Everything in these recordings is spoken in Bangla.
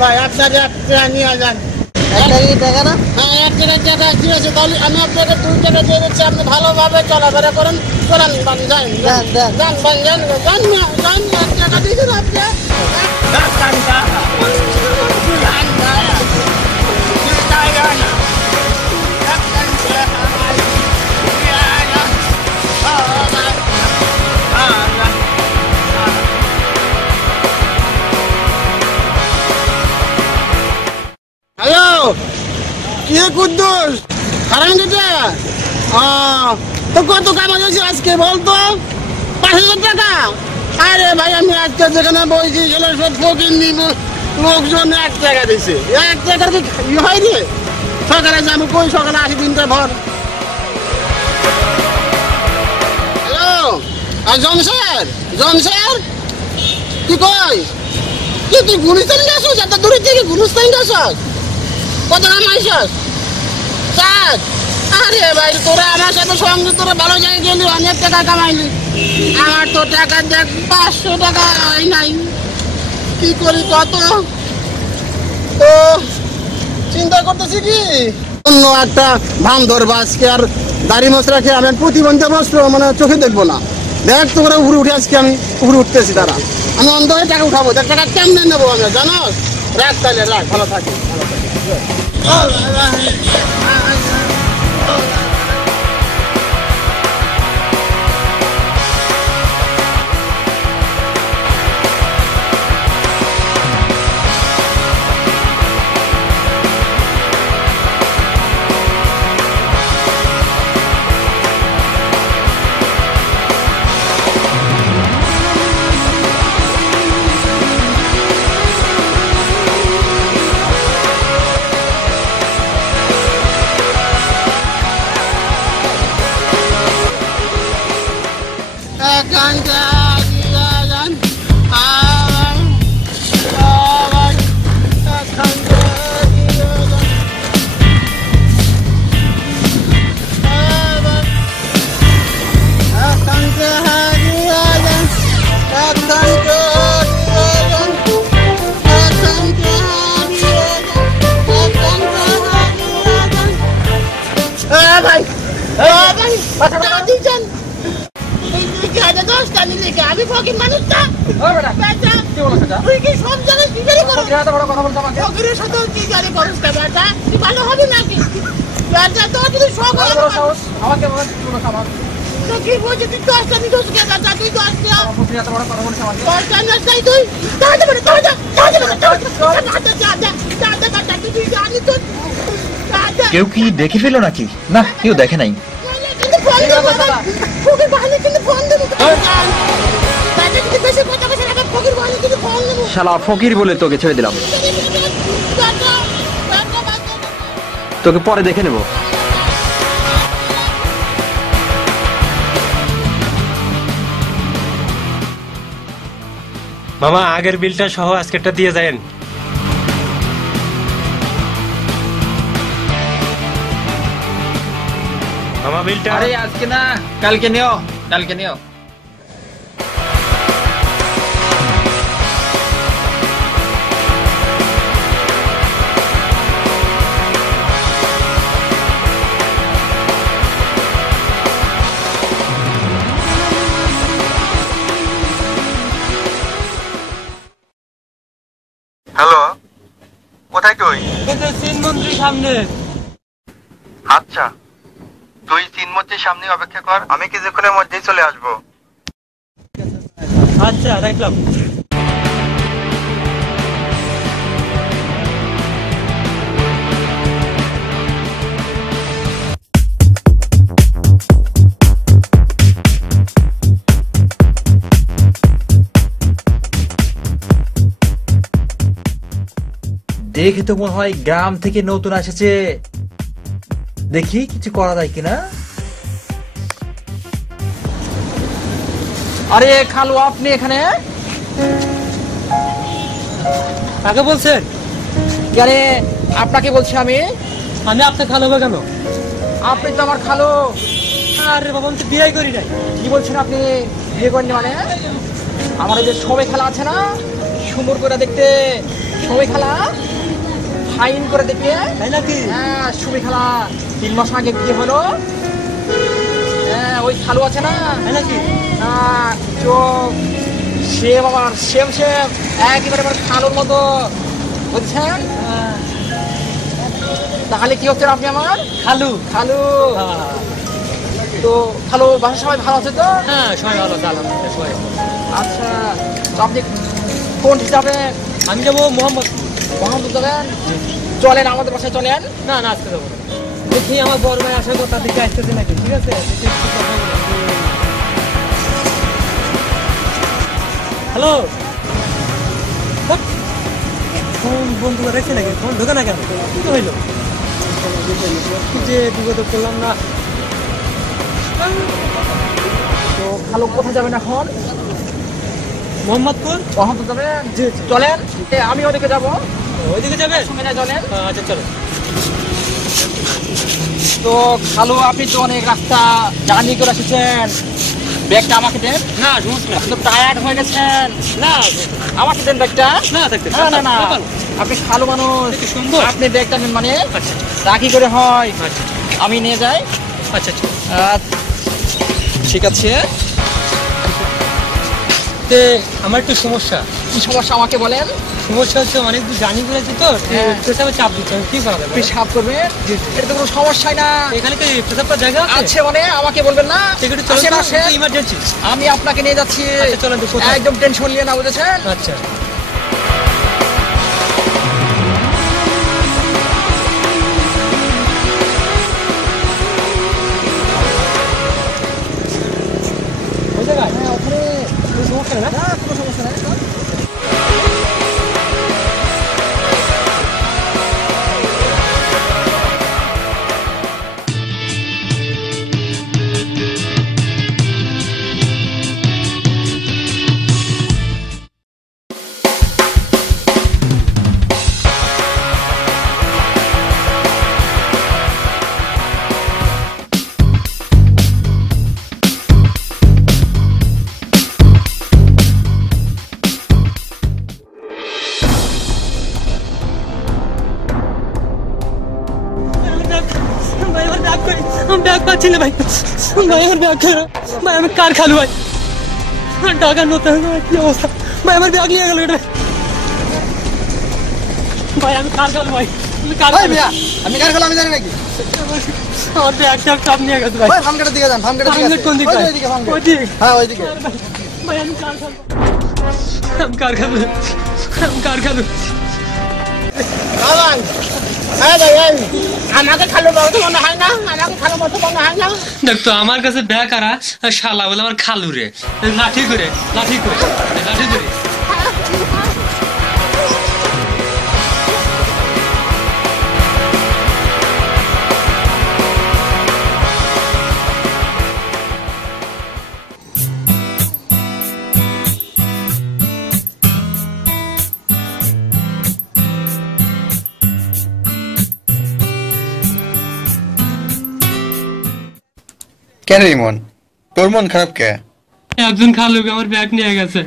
ভাই আপনার নিয়ে যান টাকা না? হ্যাঁ 1 টাকা ঠিক আছে, তাহলে আমি আপনাকে 2 টাকা দিয়ে দিচ্ছি, আপনি ভালোভাবে চলাফেরা করেন, চলান যান টাকা দিয়েছেন আপনি। হ্যালো কি কুদ্দুস হারান দিতে তো কত কামাই হয়েছে আজকে বলতো? 5,000 টাকা? আরে ভাই আমি আজকে যেখানে বলছি সেটা সব ফকির নিব লোকজন 1 টাকা দিছে। 1 টাকার কি হয় রে? সকালে যাবো কই, সকালে আসি 3টা ভর। হ্যালো জন স্যার কি কই? তুই গুলিস্তান গেছিস? এত দূরে থেকে গুলিস্তান গেছিস? কত কামাইছিস? 4? আরে ভাই তোরা আমার সাথে সঙ্গে তোরা ভালো জায়গায় গেলি, অনেক টাকা কামাইলি। আমার তো টাকা দেখ 500 টাকা নাই, কি করি কত? তো চিন্তা করতেছি কি অন্য একটা ভান ধরবো আজকে, আর দাড়ি মশলা খেয়ে আমি প্রতিবন্ধী বস্ত্র মানে চোখে দেখবো না। দেখ তো করে উপরে উঠে আজকে আমি উপরে উঠতেছি, তারা আমি অন্ধ হয়ে টাকা উঠাবো। দেখ টাকা কেমনে নেবো আমি, জানোস? রাখ তাহলে রাখ, ভালো থাকি। আমি ফকির মানুষ না, তুই কি সব জায়গায় কি জানি করো? ফকিরের সাথে কি জানি করিস না বেটা? তুই ভালো হবে নাকি বেটা? তোর যদি শখ হয় আমাকে তো কি বলছিস? তুই 10টা নিদোস কে বেটা? তুই 10টা তুই কেউ কি দেখে ফেলো নাকি? না, কেউ দেখে নাই। শালা ফকির বলে তোকে ছেড়ে দিলাম, তোকে পরে দেখে নেব। মামা আগের বিলটা সহ আজকেরটা দিয়ে যান। মামা বিলটা আরে আজকে না, কালকে নিও, কালকে নিও। হ্যালো, কোথায় তুই? মন্ত্রীর সামনে। আচ্ছা, তুই চিনমন্ত্রীর সামনে অপেক্ষা কর, আমি কিছুক্ষণের মধ্যেই চলে আসবো। আচ্ছা রাখলাম। দেখে তো মনে হয় গ্রাম থেকে নতুন এসেছে, দেখি কিছু করা যায় কিনা। আরে খালু, আপনি এখানে? কাকে বলছেন? আরে আপনাকে বলছি আমি। আমি আপনার খালো হবে কেন? আপনি তো আমার খালু। আরে বাবা, আমি তো বিয়ে করি নাই। কি বলছেন আপনি? বিয়ে করেননি মানে? আমার এই যে সবাই খেলা আছে না, সুন্দর করে দেখতে সবাই খেলা, ফাইন করে দেখতে। তাই নাকি? হ্যাঁ, সুমি খেলা 3 মাস আগে বিয়ে হলো। হ্যাঁ, ওই খালু আছে না? তাই নাকি? চোখ সেম, আমার সেম সেম একেবারে আমার খালুর মতো, বুঝছেন? তাহলে কি হচ্ছেন আপনি আমার খালু। খালু? তো খালু, বাসার সবাই ভালো আছে তো? হ্যাঁ, সবাই ভালো আছে, আলহামদুলিল্লাহ সবাই। আচ্ছা, তো আপনি কোন হিসাবে? আমি যাবো মোহাম্মদ। মোহাম্মদ যাবেন? চলেন আমাদের বাসায় চলেন। না না, আজকে যাবো না। দেখি আমার বড় ভাই আসার কথা, দেখে আসতেছে নাকি। ঠিক আছে, দেখি একটু কথা বলি। হ্যালো, ফোন বন্ধু রেখে নাকি? ফোন ঢোকে না কেন? কি হইলো? কি যে বিপদ করলাম না। তো খালু কোথায় যাবেন এখন? মোহাম্মদপুর। মোহাম্মদ যাবেন? জি জি। চলেন, আমি ওদিকে যাবো। ওইদিকে যাবেন? সঙ্গে না চলেন। আচ্ছা চলো। তো খালু, আপনি তো অনেক রাস্তা জার্নি করে এসেছেন, ব্যাগটা আমাকে দেন। না সমস্যা আপনি তো টায়ার্ড হয়ে গেছেন। না আমাকে দেন ব্যাগটা। না থাকতে না না না, আপনি খালু মানুষ, কি সুন্দর। আপনি ব্যাগটা নেন মানে আচ্ছা রাখি করে হয়, আচ্ছা আমি নিয়ে যাই। আচ্ছা আচ্ছা। ঠিক আছে। তে আমার একটু সমস্যা। কি সমস্যা আমাকে বলেন। সমস্যা হচ্ছে অনেক দূর জার্নি করেছি তো, হ্যাঁ। পেশাবে চাপ দিচ্ছে। কি করা যাবে? পেশাব করবেন? এটা তো কোনো সমস্যাই না। এখানে কি পেশাবটা জায়গা আছে? আছে মানে আমাকে বলবেন না। টিকিট চলে আসেন, আসেন। ইমার্জেন্সি। আমি আপনাকে নিয়ে যাচ্ছি। আচ্ছা, চলেন তো, কোথায়? একদম টেনশন নিয়ে না, বুঝেছেন? আচ্ছা। ওই জায়গায়? হ্যাঁ, ওখানে কোনো সমস্যা নেই না? না, কোনো সমস্যা নাই। ভাই আমার ব্যাগ কই? আমি ব্যাগ পাচ্ছি না ভাই। ভাই আমার ব্যাগ কই? ভাই আমি কার খালু ভাই? টাকা নতুন কি অবস্থা? ভাই আমার ব্যাগ নিয়ে গেল এটা। ভাই আমি কার খালু ভাই? আমি কার ভাই খালু? মিয়া, আমি কার খেলা আমি জানি নাকি? আমার ব্যাগটা সব নিয়ে গেছে ভাই। ভাই ফার্মগেটের দিকে যান, ফার্মগেটের দিকে ফার্মগেট আছে। কোন দিকে? ওইদিকে ফার্মগেট। ওইদিকে? হ্যাঁ, ওইদিকে। ভাই আমি কার খালু? আমি কার খালু? আমি কার খালু? হ্যাঁ ভাই, হ্যাঁ ভাই, এই, আমাকে খালু মতো মনে হয় না, আমাকে খালু মতো মনে হয় না। দেখ তো আমার কাছে ব্যাগ আরা শালা বলে আমার খালু রে। লাঠি করে লাঠি করে লাঠি করে। কেন ইমন, তোর মন খারাপ কে? একজন খালুক আমার ব্যাগ নিয়ে গেছে।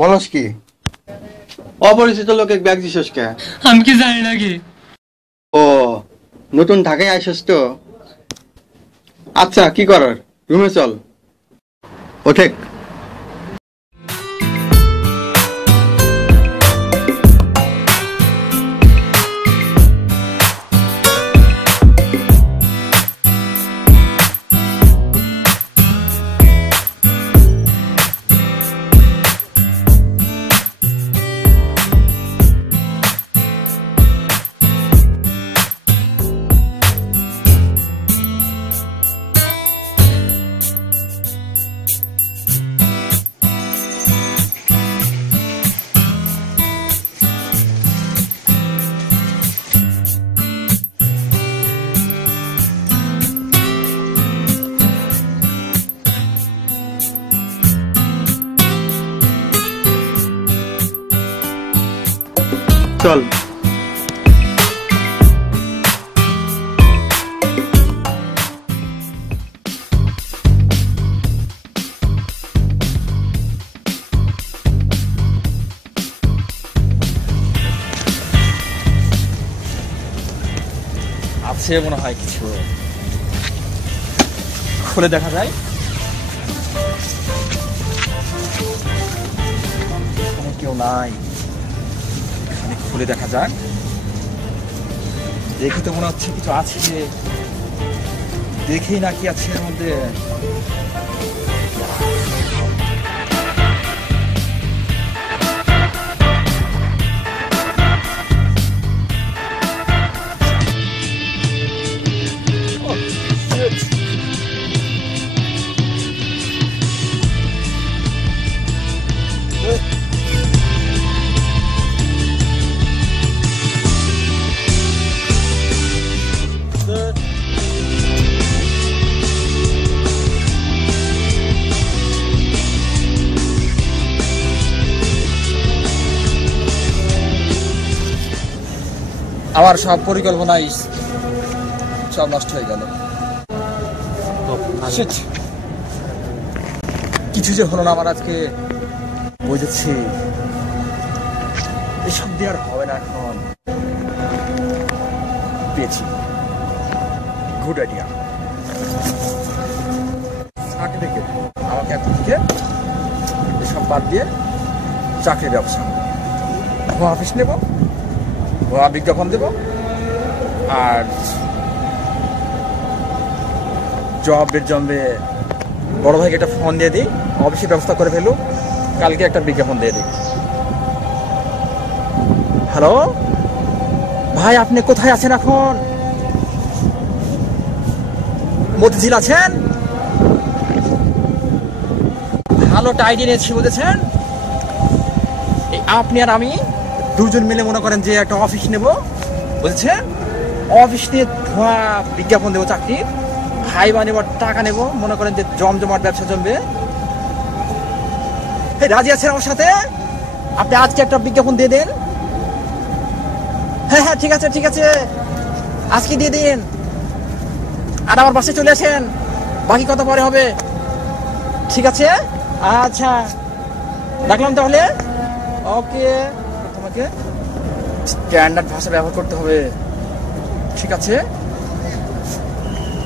বলস কি? অপরিচিত লোকে ব্যাগ দিছিস কে? আমি কি জানি নাকি? ও, নতুন ঢাকায় আইসস তো। আচ্ছা, কি করার, রুমে চল। ওঠে। চল। আছে মনে হয় কিছু, খুলে দেখা যায়। এখানে কেউ নাই, এখানে খুলে দেখা যাক। দেখি তো মনে হচ্ছে কিছু আছে, দেখি না কি আছে এর মধ্যে। আমার সব পরিকল্পনাই সব নষ্ট হয়ে গেল। কিছু যে হলো না আমার আজকে, বুঝেছি এসব দিয়ে আর হবে না। এখন পেয়েছি, গুড আইডিয়া। সার্টিফিকেট আমাকে এখন থেকে এসব বাদ দিয়ে চাকরির ব্যবসা, অফিস নেব, বিজ্ঞাপন দেব, আর জবের জন্যে বড় ভাইকে একটা ফোন দিয়ে দিই, অফিসের ব্যবস্থা করে ফেলুক, কালকে একটা বিজ্ঞাপন দিয়ে দিই। হ্যালো ভাই, আপনি কোথায় আছেন এখন? মতিঝিল আছেন? ভালো টাইডি নিয়েছি, বুঝেছেন? আপনি আর আমি দুজন মিলে মনে করেন যে একটা অফিস নেব, বুঝেছেন? অফিস নিয়ে ধোয়া বিজ্ঞাপন দেবো চাকরির, ভাই বানিয়ে টাকা নেব, মনে করেন যে জমজমাট ব্যবসা জমবে। রাজি আছেন আমার সাথে? আপনি আজকে একটা বিজ্ঞাপন দিয়ে দেন। হ্যাঁ হ্যাঁ, ঠিক আছে ঠিক আছে, আজকে দিয়ে দিন। আর আমার বাসে চলে আসেন, বাকি কথা পরে হবে। ঠিক আছে, আচ্ছা রাখলাম তাহলে। ওকে, তোমাকে স্ট্যান্ডার্ড ভাষা ব্যবহার করতে হবে, ঠিক আছে?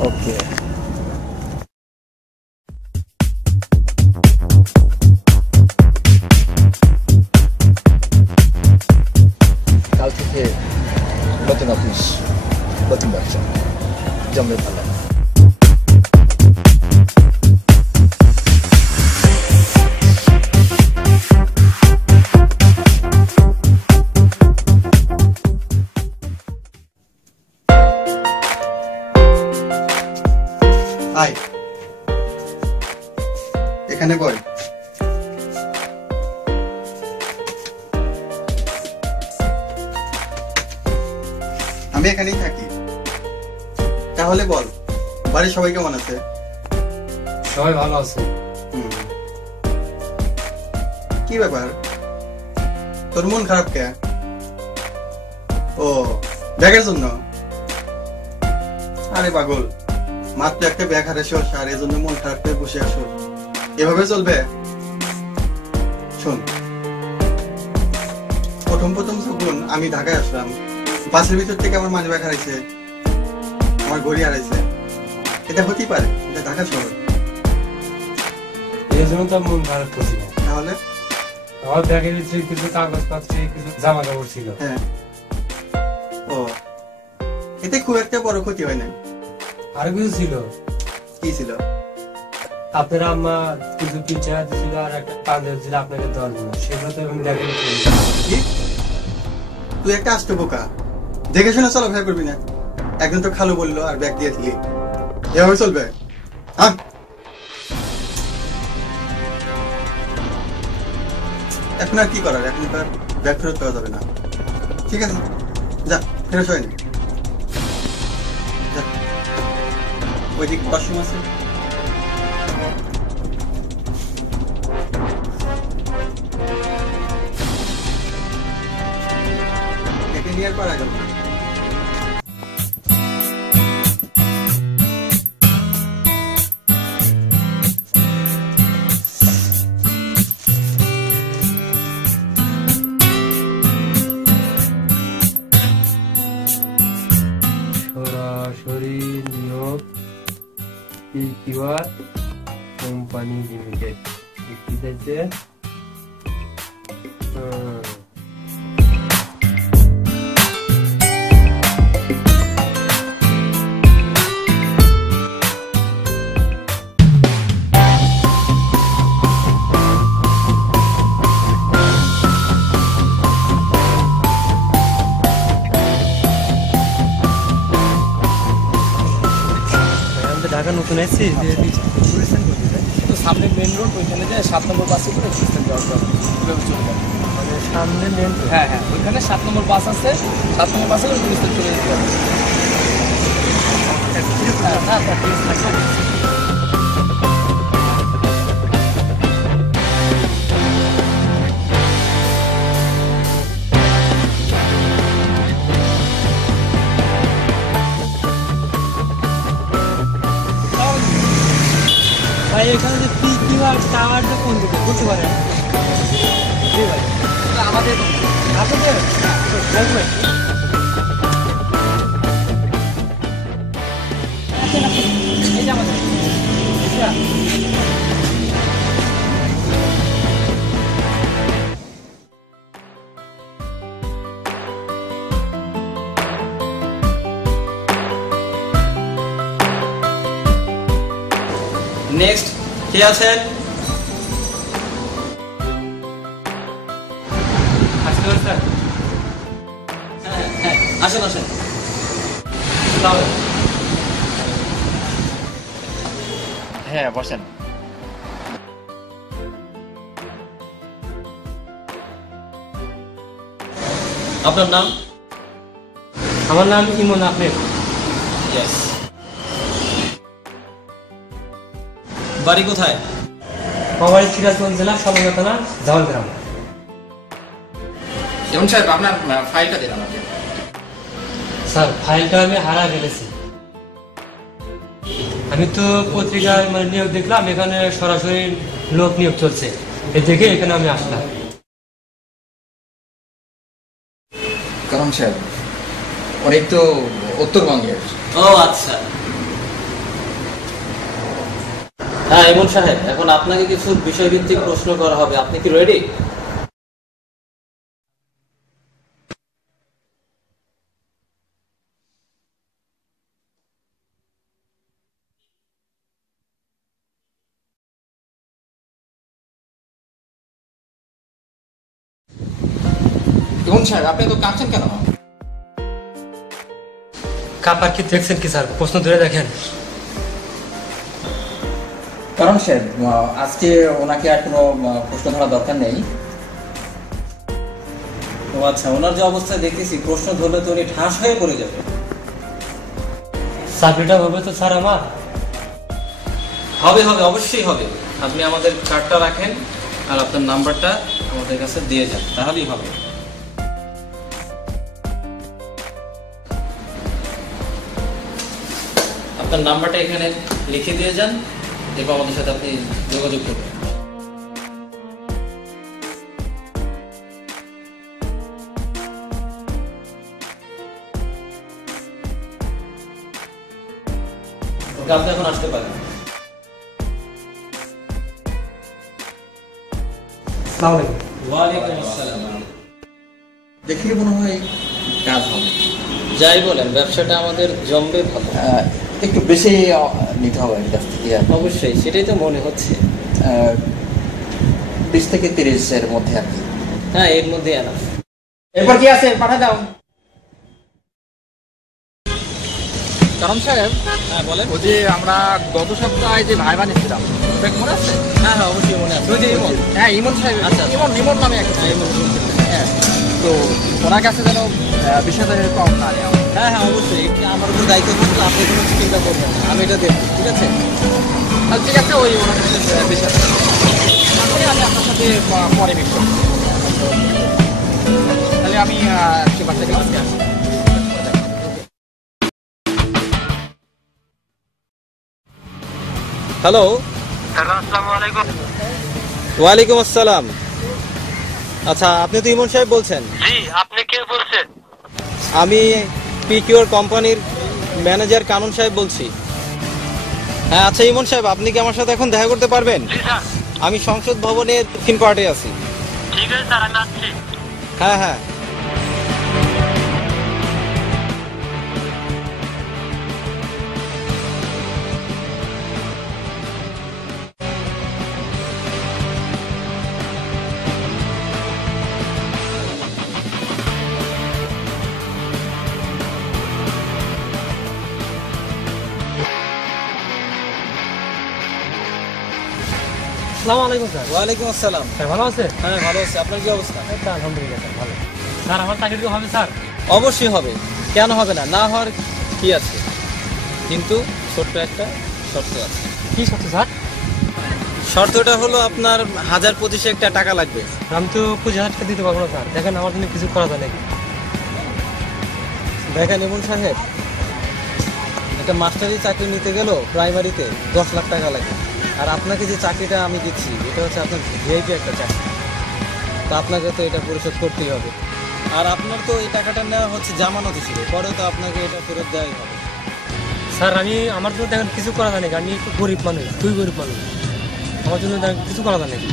ওকে। কাল থেকে নতুন অফিস, নতুন ব্যবসা, জমবে ভালো। আয় এখানে বল। আমি এখানেই থাকি। তাহলে বল, বাড়ির সবাই কেমন আছে? সবাই ভালো আছে। কি ব্যাপার, তোর মন খারাপ কে? ও, ব্যাগের জন্য? আরে পাগল, মাত্র একটা ব্যাগ হারাইছস আর এই জন্য মন খারাপ করে বসে আসো? এভাবে চলবে? শোন, প্রথম যখন আমি ঢাকায় আসলাম, বাসের ভিতর থেকে আমার মানি ব্যাগ হারাইছে, আমার ঘড়ি হারাইছে। এটা হতেই পারে, এটা ঢাকা শহর। এই জন্য তো মন খারাপ করছিল। তাহলে আমার ব্যাগের ভিতরে কিছু কাগজ পাচ্ছি, কিছু জামা কাপড় ছিল। হ্যাঁ, ও, এতে খুব একটা বড় ক্ষতি হয় না। আর কিছু ছিল। কি ছিল? আপনার আম্মা কিছু পিঠা দিছিল আর একটা পাঞ্জাবি ছিল আপনাকে দেওয়ার জন্য, সেগুলো তো আমি ব্যাগের ভিতরে কি? তুই একটা আস্ত বোকা, দেখে শুনে চলাফেরা করবি না। একদিন তো খালু বললো আর ব্যাগ দিয়ে দিলি, এভাবে চলবে? হ্যাঁ, এখন আর কি করার, এখন আর ব্যাগ ফেরত পাওয়া যাবে না। ঠিক আছে, যা ফেরত হয়নি, যা ওই দিক ওয়াশরুম আছে। নিয়ে পারা গেল। সরাসরি নিয়োগ পিকিউআর কোম্পানি লিমিটেড কি চাইছে? ঢাকা নতুন এসেছি, তো সামনে মেন রোড, ওইখানে যায় 7 নম্বর বাসে করে গুলিস্তান যাওয়া যাবে, চলে যাবে। মানে সামনে মেন। হ্যাঁ হ্যাঁ, ওইখানে 7 নম্বর বাস আছে, 7 নম্বর বাসে করে গুলিস্তান চলে যেতে হবে। ভাই এখানে যে পিকিউআর টাওয়ারটা কোন দিকে বলতে পারেন? আমাদের আপনাদের এই যে আমাদের নেক্সট কে আছেন? স্যার হ্যাঁ, আসেন আসেন। হ্যাঁ বসেন। আপনার নাম? আমার নাম ইমন আহমেদ। ইয়েস। বাড়ি কোথায়? আমার সিরাজগঞ্জ জেলা সদর থানা জামালগ্রাম। যেমন সাহেব আপনার ফাইলটা দিন আমাকে। স্যার ফাইলটা আমি হারা ফেলেছি। আমি তো পত্রিকায় মানে নিয়োগ দেখলাম, এখানে সরাসরি লোক নিয়োগ চলছে, এই দেখে এখানে আমি আসলাম। কারণ সাহেব অনেক তো উত্তরবঙ্গের। ও আচ্ছা। হ্যাঁ ইমন সাহেব, এখন আপনাকে কিছু বিষয়ভিত্তিক প্রশ্ন করা হবে, আপনি কি রেডি? ইমন সাহেব আপনি তো কাঁদছেন কেন? কাপার কি দেখছেন কি স্যার? প্রশ্ন ধরে দেখেন। কারণ সাহেব আজকে ওনাকে আর কোনো প্রশ্ন ধরা দরকার নেই। ও আচ্ছা, ওনার যে অবস্থা দেখতেছি প্রশ্ন ধরলে তো উনি ঠাস হয়ে পড়ে যাবে। চাকরিটা হবে তো স্যার আমার? হবে হবে, অবশ্যই হবে। আপনি আমাদের কার্ডটা রাখেন আর আপনার নাম্বারটা আমাদের কাছে দিয়ে যান, তাহলেই হবে। আপনার নাম্বারটা এখানে লিখে দিয়ে যান, এরপর আমাদের সাথে আপনি যোগাযোগ করবেন। ওকে, আপনি এখন আসতে পারেন। ওয়ালাইকুম আসসালাম। দেখে মনে হয় কাজ হবে। যাই বলেন, ব্যবসাটা আমাদের জমবে ভালো। একটু বেশি নিতে হবে কাছ থেকে। অবশ্যই, সেটাই তো মনে হচ্ছে। 20 থেকে 30-এর মধ্যে আর কি। হ্যাঁ, এর মধ্যে আনা। এরপর কি আছে পাঠা দাও। কারণ সাহেব, হ্যাঁ বলেন। ওই যে আমরা গত সপ্তাহে যে ভাই বানিয়েছিলাম মনে আছে? হ্যাঁ হ্যাঁ, অবশ্যই মনে আছে। ওই যে ইমন। হ্যাঁ ইমন সাহেব। আচ্ছা, ইমন নামে একটা। হ্যাঁ, তো ওনার কাছে যেন 20,000 কম না নেওয়া। হ্যাঁ হ্যাঁ, অবশ্যই। এটা আমার উপর দায়িত্ব থাকলে আপনি কোনো চিন্তা করবেন না, আমি এটা দেখব। ঠিক আছে? ঠিক আছে, ওই ওনার কাছে 20,000। তারপরে আমি আপনার সাথে পরে মিট করব। তাহলে তাহলে আমি একটু বাসায় গেলাম, আজকে আসি। হ্যালো, হ্যালো, আসসালামু আলাইকুম। ওয়ালাইকুম আসসালাম। আচ্ছা, আপনি তো ইমন সাহেব বলছেন? জি, আপনি কে বলছেন? আমি পিকিউর কোম্পানির ম্যানেজার কানুন সাহেব বলছি। হ্যাঁ, আচ্ছা ইমন সাহেব, আপনি কি আমার সাথে এখন দেখা করতে পারবেন? জি স্যার। আমি সংসদ ভবনের দক্ষিণ কোয়ার্টে আছি। ঠিক আছে স্যার, আমি আসছি। হ্যাঁ হ্যাঁ। আসসালামু আলাইকুম স্যার। ওয়ালাইকুম আসসালাম। স্যার ভালো আছে? হ্যাঁ ভালো আছি, আপনার কি অবস্থা? এই তো আলহামদুলিল্লাহ স্যার ভালো। স্যার আমার চাকরি কি হবে স্যার? অবশ্যই হবে, কেন হবে না? না হওয়ার কি আছে, কিন্তু ছোট্ট একটা শর্ত আছে। কি শর্ত স্যার? শর্তটা হলো আপনার 1025 একটা টাকা লাগবে। আমি তো 25,000 টাকা দিতে পারবো না স্যার, দেখেন আমার জন্য কিছু করা যায় নাকি? দেখেন ইমন সাহেব, একটা মাস্টারি চাকরি নিতে গেল প্রাইমারিতে 10 লাখ টাকা লাগে, আর আপনাকে যে চাকরিটা আমি দিচ্ছি এটা হচ্ছে আপনার ভিআইপি একটা চাকরি, তো আপনাকে তো এটা পরিশোধ করতেই হবে। আর আপনার তো এই টাকাটা নেওয়া হচ্ছে জামানত ছিল, পরে তো আপনাকে এটা ফেরত দেওয়াই হবে। স্যার আমার জন্য দেখেন কিছু করা যায় নাকি? আমি একটু গরিব মানুষ, তুই গরিব মানুষ, আমার জন্য দেখেন কিছু করা যায় নাকি?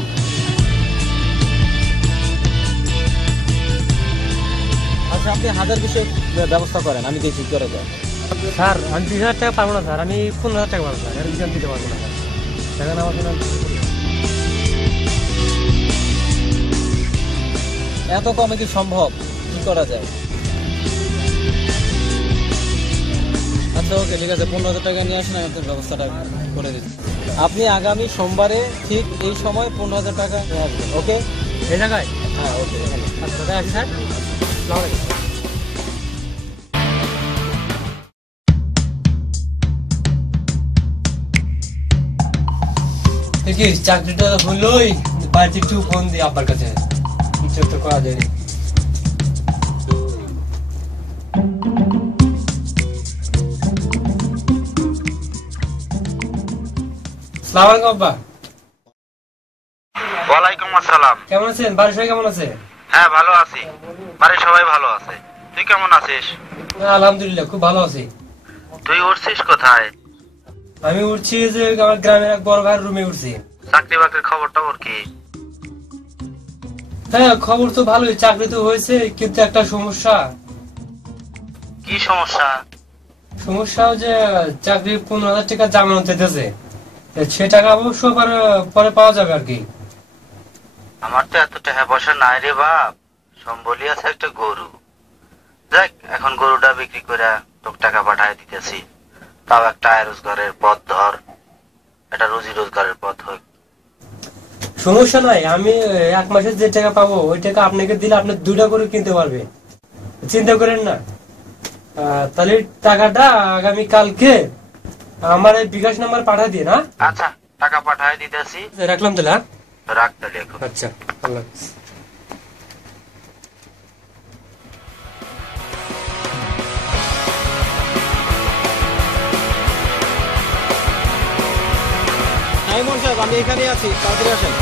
আচ্ছা, আপনি 1000 ব্যবস্থা করেন, আমি দেখি করে যায়। স্যার আমি 20,000 টাকা পারবো না স্যার, আমি 15,000 টাকা পারবো স্যার, এর বেশি আমি দিতে পারবো না স্যার, দেখেন আমার জন্য। এত কমে কি সম্ভব? কি করা যায়? আচ্ছা ওকে, ঠিক আছে, 15,000 টাকা নিয়ে আসেন, আমি আপনার ব্যবস্থাটা করে দিচ্ছি। আপনি আগামী সোমবারে ঠিক এই সময় 15,000 টাকা নিয়ে আসবেন, ওকে? এই জায়গায়? হ্যাঁ ওকে, এখানে। আচ্ছা তাই আসি স্যার, আসসালামু আলাইকুম। দেখি চাকরিটা হলোই, বাড়িতে একটু ফোন দিই আব্বার কাছে, কিছু তো করা যায়নি। আসসালামু আলাইকুম আব্বা। ওয়ালাইকুম আসসালাম। কেমন আছেন? বাড়ির সবাই কেমন আছে? হ্যাঁ, ভালো আছি। বাড়ির সবাই ভালো আছে। তুই কেমন আছিস? আলহামদুলিল্লাহ খুব ভালো আছি। তুই উঠছিস কোথায়? আমি উঠছি যে আমার গ্রামের এক বড় ভাইয়ের রুমে উঠছি। চাকরি বাকরির খবর টবর কি? হ্যাঁ খবর তো ভালোই, চাকরি তো হয়েছে, কিন্তু একটা সমস্যা। কি সমস্যা? সমস্যা যে চাকরি 15,000 টাকা জামানত দিতেছে, সে টাকা অবশ্য পরে পাওয়া যাবে আর কি। আমার তো এত টাকা পয়সা নাই রে বাপ, সম্বলি আছে একটা গরু। দেখ, এখন গরুটা বিক্রি করে তোকে টাকা পাঠায় দিতেছি, তাও একটা আয় রোজগারের পথ ধর, এটা রুজি রোজগারের পথ হোক। সমস্যা নাই, আমি 1 মাসের যে টাকা পাবো ওই টাকা আপনাকে দিলে আপনি 2টা করে কিনতে পারবে, চিন্তা করেন না। তাহলে টাকাটা আগামী কালকে আমার এই বিকাশ নাম্বার পাঠিয়ে দিয়ে না। আচ্ছা, টাকা পাঠায় দিতেছি, রাখলাম তাহলে। হ্যাঁ রাখ তাহলে এখন। আচ্ছা, আল্লাহ হাফেজ। ইমন সাহেব, আমি এখানেই আছি, তাড়াতাড়ি আসেন।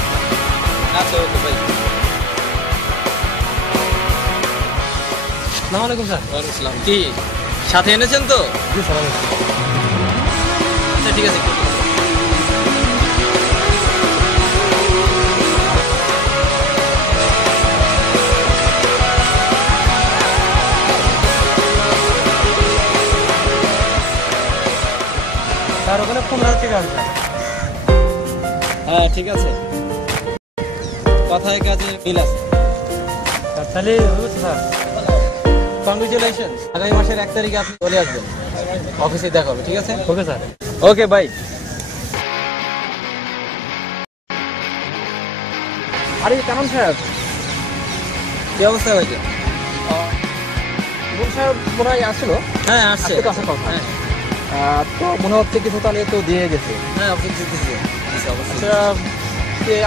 আচ্ছা ওকে ভাই। আসসালামু আলাইকুম স্যার। ওয়ালাইকুম আসসালাম। কি সাথে এনেছেন তো? জি স্যার, আমি- আচ্ছা ঠিক আছে। স্যার ওখানে 15,000 টাকা আছে। হ্যাঁ ঠিক আছে, কথায় কাজে মিল আছে। তাহলে বুঝছো স্যার, কংগ্রেচুলেশন, আগামী মাসের 1 তারিখে আপনি চলে আসবেন, অফিসে দেখা হবে, ঠিক আছে? Okay sir. Okay bye. আরে কানুন সাহেব, কি অবস্থা হয়েছে? ইমন সাহেব মনে হয় আসছিল, হ্যাঁ আসছে। আজকে তো আসার কথা। হ্যাঁ তো মনে হচ্ছে কিছু তাহলে তো দিয়ে গেছে। হ্যাঁ অবশ্যই দিচ্ছে। অবশ্যই। আচ্ছা,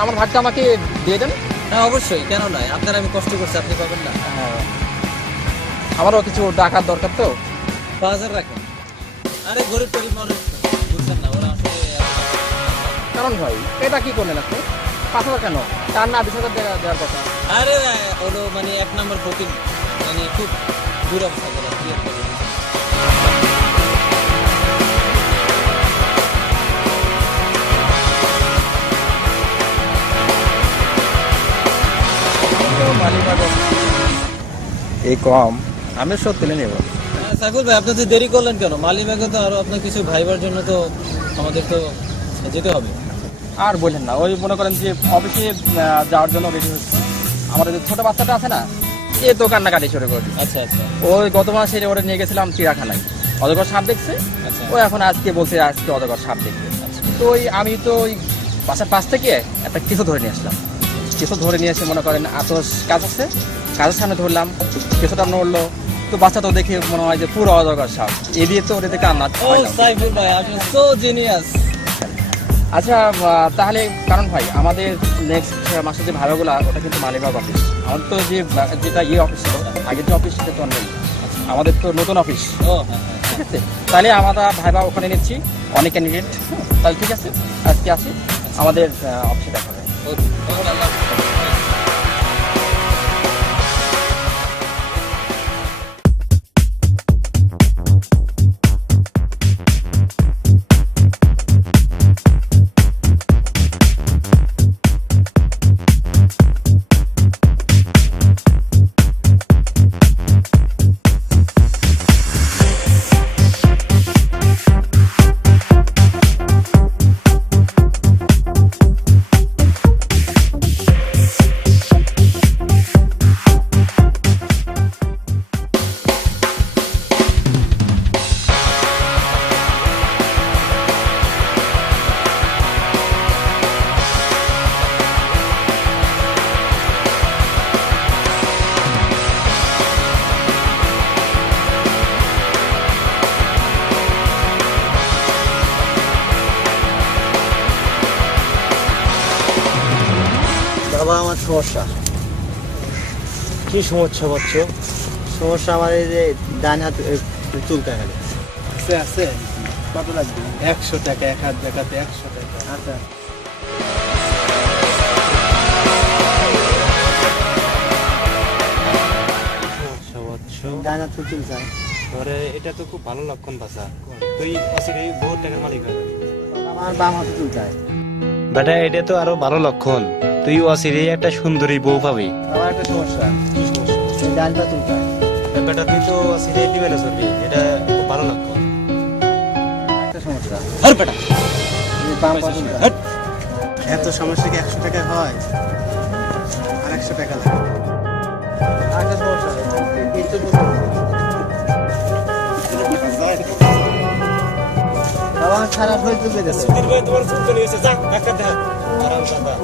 আমার ভাগটা আমাকে দিয়ে দেন। হ্যাঁ অবশ্যই, কেন নয়, আপনার আমি কষ্ট করছি, আপনি পাবেন না? হ্যাঁ, আমারও কিছু টাকার দরকার তো। 5000 রাখেন। আরে গরিব টরিব মানুষ বুঝছেন না, ওরা আসলে কারণ ভাই এটা কি করলেন আপনি? 5000 কেন? তার না 20,000 দেওয়ার কথা। আরে হলো মানে 1 নাম্বার ফকির, মানে খুব দুরবস্থা করে কি আর করব। এই কম আমি সব তুলে নেব। সাইফুল ভাই, আপনি তো দেরি করলেন কেন? মালিবাগে তো আরো আপনার কিছু ভাইবার জন্য তো আমাদের তো যেতে হবে। আর বললেন না, ওই মনে করেন যে অফিসে যাওয়ার জন্য রেডি হচ্ছে। আমাদের যে ছোট বাচ্চাটা আছে না, এ তো কান্নাকাটি শুরু করবে। আচ্ছা আচ্ছা ওই গত মাসে ওরে নিয়ে গেছিলাম চিড়িয়াখানায়, অজগর সাপ দেখছে। আচ্ছা। ও এখন আজকে বলছে আজকে অজগর সাপ দেখবে। তো ওই আমি তো ওই বাসার পাশ থেকে একটা কিছু ধরে নিয়ে আসলাম। কিছু ধরে নিয়ে এসে মনে করেন আতস কাজ আছে, কাজের সামনে ধরলাম, কিছুটা নড়লো, তো বাচ্চা তো দেখে মনে হয় যে পুরো অজগর সাপ। এ দিয়ে তো ওরে দেখে কান্না। ও সাইফুল ভাই, আপনি সো জিনিয়াস। আচ্ছা তাহলে কারণ ভাই আমাদের নেক্সট মাসে যে ভাড়াগুলো ওটা কিন্তু মালিবাগ অফিস। আমাদের তো যেটা অফিস ছিল আগের যে অফিস সেটা তো নেই, আমাদের তো নতুন অফিস। ও হ্যাঁ হ্যাঁ, ঠিক আছে, তাহলে আমরা ভাইবা ওখানে নিচ্ছি, অনেক ক্যান্ডিডেট। তাহলে ঠিক আছে, আজকে আসি, আমাদের অফিসে দেখা হবে। ওকে, ওকে, আল্লাহ হাফেজ। বাবা আমার সমস্যা। কি সমস্যা বলছো? সমস্যা আমার এই যে ডান হাত চুলতে গেলে। আছে আছে, কত লাগবে? 100 টাকা, এক হাত দেখাতে 100 টাকা। আচ্ছা সমস্যা বলছো? ডান হাত চুল চাই। ধরে এটা তো খুব ভালো লক্ষণ বাসা, তুই অসিরে বহুত টাকার মালিক হবে। আমার বাম হাতে চুল চাই। বেটা এটা তো আরো ভালো লক্ষণ, তুই অসিরে একটা সুন্দরী বউ পাবি। আমার একটা সমস্যা, কি সমস্যা? ডান পা চুল চাই। বেটা তুই তো অসিরে ডিমেনে চলবি, এটা খুব ভালো লক্ষণ। একটা সমস্যা, আর বেটা এই বাম পা চুল চাই। হট। এত সমস্যা কি 100 টাকা হয়? আর 100 টাকা লাগে। আরেকটা সমস্যা, এই চুল বাবা খারাপ হয়ে চলে গেছে। তোমার চুল চলে গেছে, যা একটা দেখা আরাম সাদা।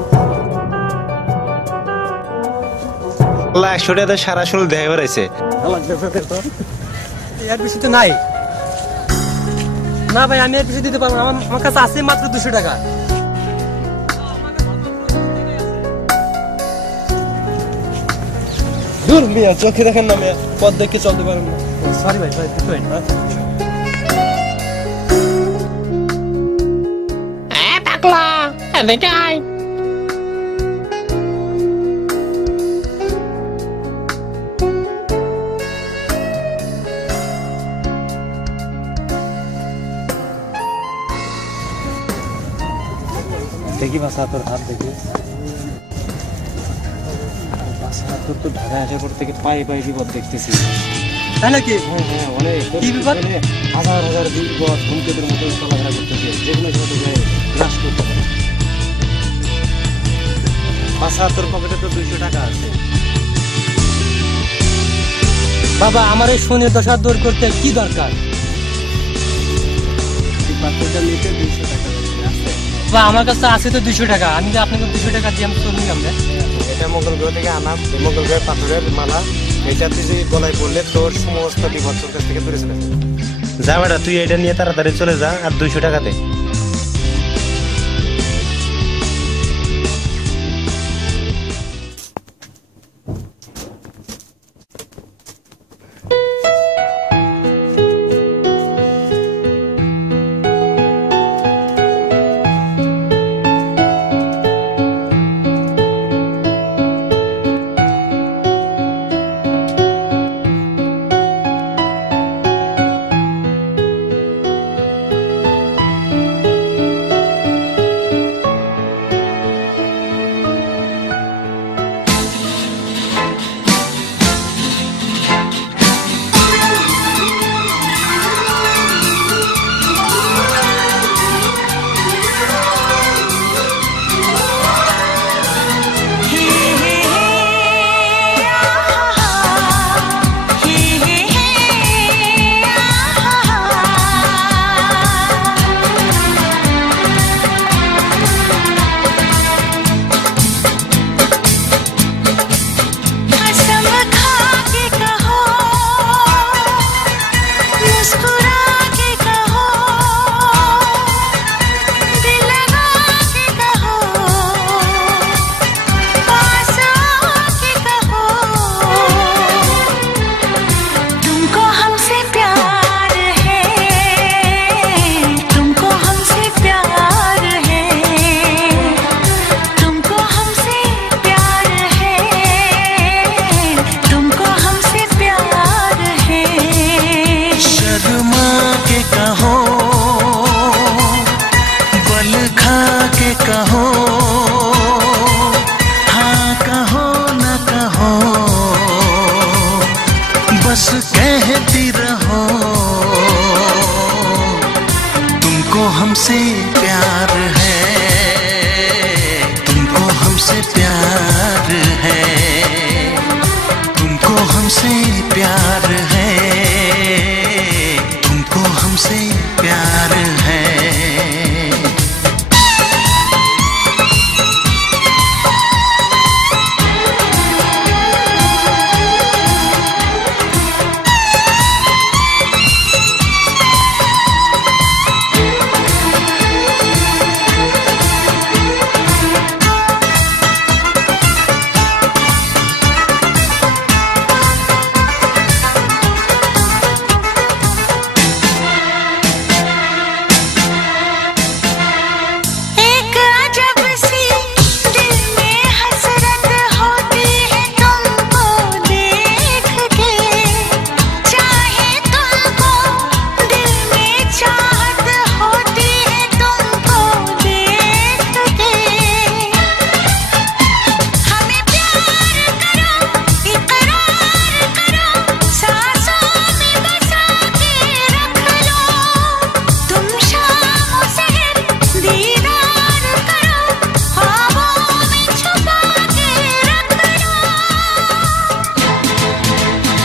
100 টাকা সারা শরীর দেখাই বেড়াইছে। এর বেশি তো নাই না ভাই, আমি এর বেশি দিতে পারবো না। আমার কাছে আছে মাত্র 200 টাকা। দূর মিয়া, চোখে দেখেন না মিয়া, পথ দেখে চলতে পারেন না। সরি ভাই, সরি, দিতে হয় না। দেখি বাসা তোর হাত দেখি। বাসা তোর তো ঢাকা আসার পর থেকে পায়ে পায়ে বিপদ দেখতেছি। তাই নাকি? হ্যাঁ হ্যাঁ, অনেক। কি বিপদ? মানে হাজার হাজার বিপদ ধূমকেতুর মতো চলাফেরা করতেছে, যেগুলো সাথে গ্রাস করতে পারে। বাসা তোর পকেটে তো 200 টাকা আছে। বাবা আমার এই শনির দশা দূর করতে কি দরকার? এই পাত্রটা নিতে 200 টাকা আছে। বা আমার কাছে আছে তো 200 টাকা, আমি যে আপনাকে 200 টাকা দিয়ে আমি তো নিলাম না। এটা মঙ্গল গ্রহ থেকে আনা, মঙ্গল গ্রহের পাথরের মালা। এটা তুই যে গলায় পড়লে তোর সমস্ত বিপদ তোর কাছ থেকে দূরে চলে যাবে। যা বেটা, তুই এটা নিয়ে তাড়াতাড়ি চলে যা, আর 200 টাকা দে। कहती रहो तुमको हमसे प्यार है, तुमको हमसे प्यार है, तुमको हमसे प्यार है, तुमको हमसे प्यार है।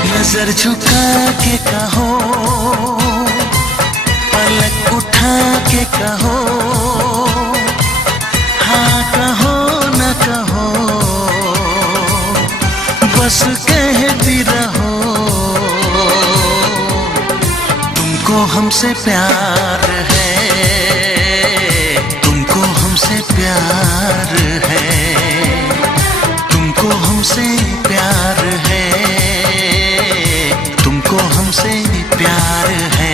नजर झुका के कहो, पलक उठा के कहो, हाँ कहो न कहो, बस कहती रहो तुमको हमसे प्यार है, तुमको हमसे प्यार है, तुमको हमसे प्यार है, तुमको हमसे प्यार है।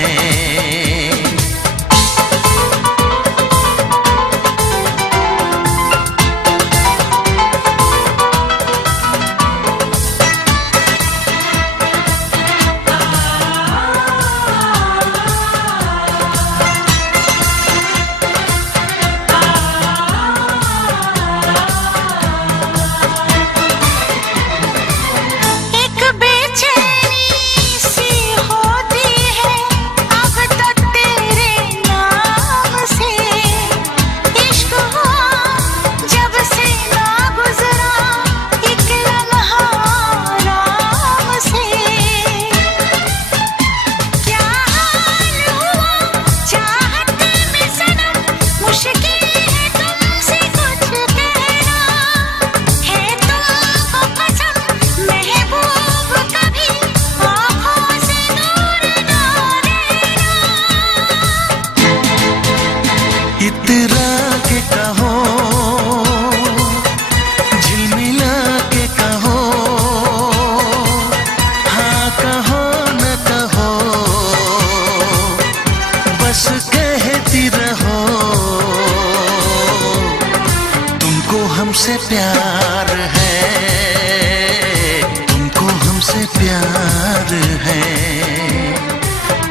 इतरा के कहो, झिलमिला के कहो, हाँ कहो न कहो, बस कहती रहो तुमको हमसे प्यार है, तुमको हमसे प्यार है,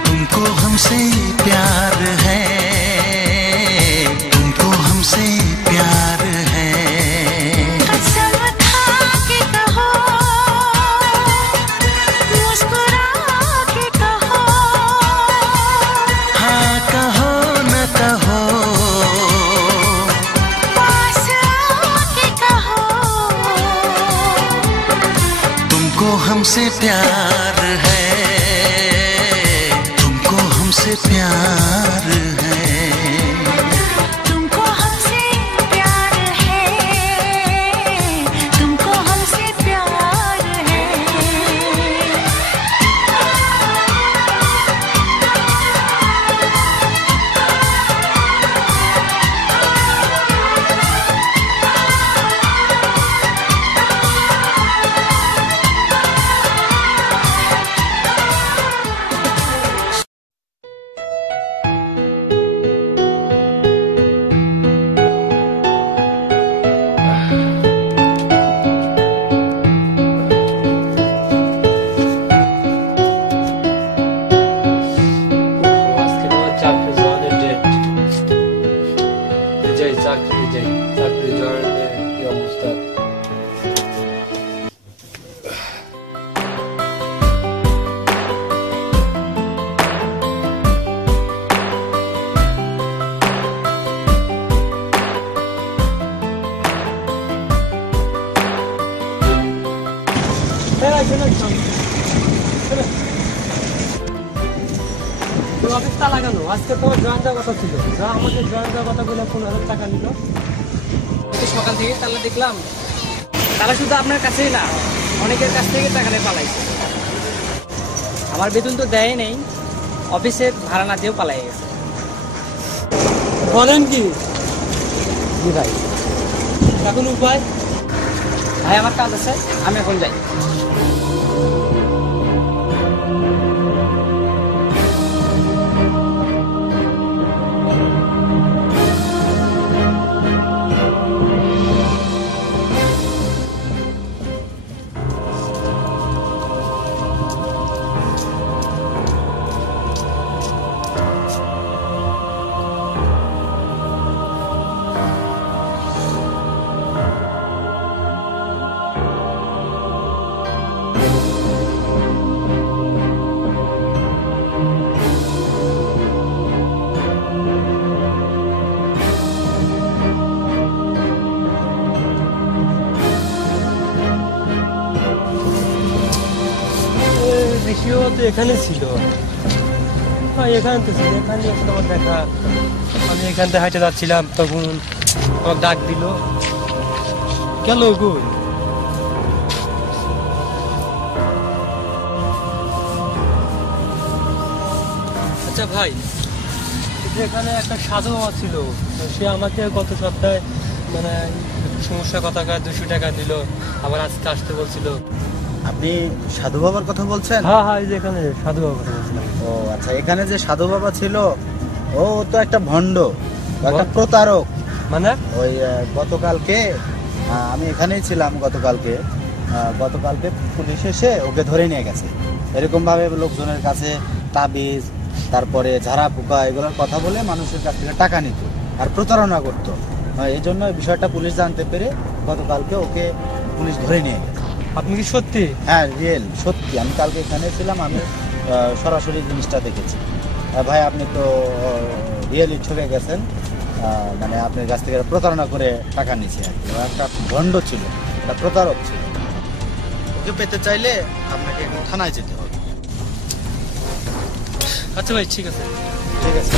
तुमको हमसे प्यार है, हमसे प्यार है। कसम खा के कहो, मुस्कुरा के कहो, हाँ कहो न कहो, पास आके कहो तुमको हमसे प्यार है, तुमको हमसे प्यार है। অফিস তালা কেন? আজকে তোমার জয়েন দেওয়ার কথা ছিল, যা আমাকে জয়েন দেওয়ার কথা বলে 15,000 টাকা নিল। তো সকাল থেকে তালা দেখলাম, তারা শুধু আপনার কাছেই না, অনেকের কাছ থেকে টাকা নিয়ে পালাইছে। আমার বেতন তো দেয় নেই, অফিসের ভাড়া না দিয়েও পালাই গেছে। বলেন কি? জি ভাই। এখন উপায়? ভাই আমার কাজ আছে, আমি এখন যাই। ঋষিও তো এখানে ছিল। হ্যাঁ এখানে তো ছিল, এখানে এসে তোমার দেখা। আমি এখান থেকে হাঁটে যাচ্ছিলাম, তখন আমার ডাক দিল। গেল গো। আচ্ছা ভাই, এখানে একটা সাধু বাবা ছিল, তো সে আমাকে গত সপ্তাহে মানে সমস্যার কথা 200 টাকা দিল, আবার আজকে আসতে বলছিল। আপনি সাধু বাবার কথা বলছেন? হ্যাঁ হ্যাঁ, এই যে এখানে সাধু বাবার কথা বলছিলাম। ও আচ্ছা, এখানে যে সাধু বাবা ছিল ও তো একটা ভণ্ড, একটা প্রতারক। মানে ওই গতকালকে আমি এখানেই ছিলাম, গতকালকে পুলিশ এসে ওকে ধরে নিয়ে গেছে। এরকম ভাবে লোকজনের কাছে তাবিজ, তারপরে ঝাড়া পোকা এগুলোর কথা বলে মানুষের কাছ থেকে টাকা নিত আর প্রতারণা করতো। এই জন্য এই বিষয়টা পুলিশ জানতে পেরে গতকালকে ওকে পুলিশ ধরে নিয়ে গেছে। আপনি কি সত্যি? হ্যাঁ রিয়েল সত্যি, আমি কালকে এখানে ছিলাম, আমি সরাসরি জিনিসটা দেখেছি। ভাই আপনি তো রিয়েলি ঠকে গেছেন, মানে আপনার কাছ থেকে প্রতারণা করে টাকা নিচ্ছে আর কি। একটা ভণ্ড ছিল, একটা প্রতারক ছিল। ওকে পেতে চাইলে আপনাকে থানায় যেতে হবে। আচ্ছা ভাই, ঠিক আছে। ঠিক আছে।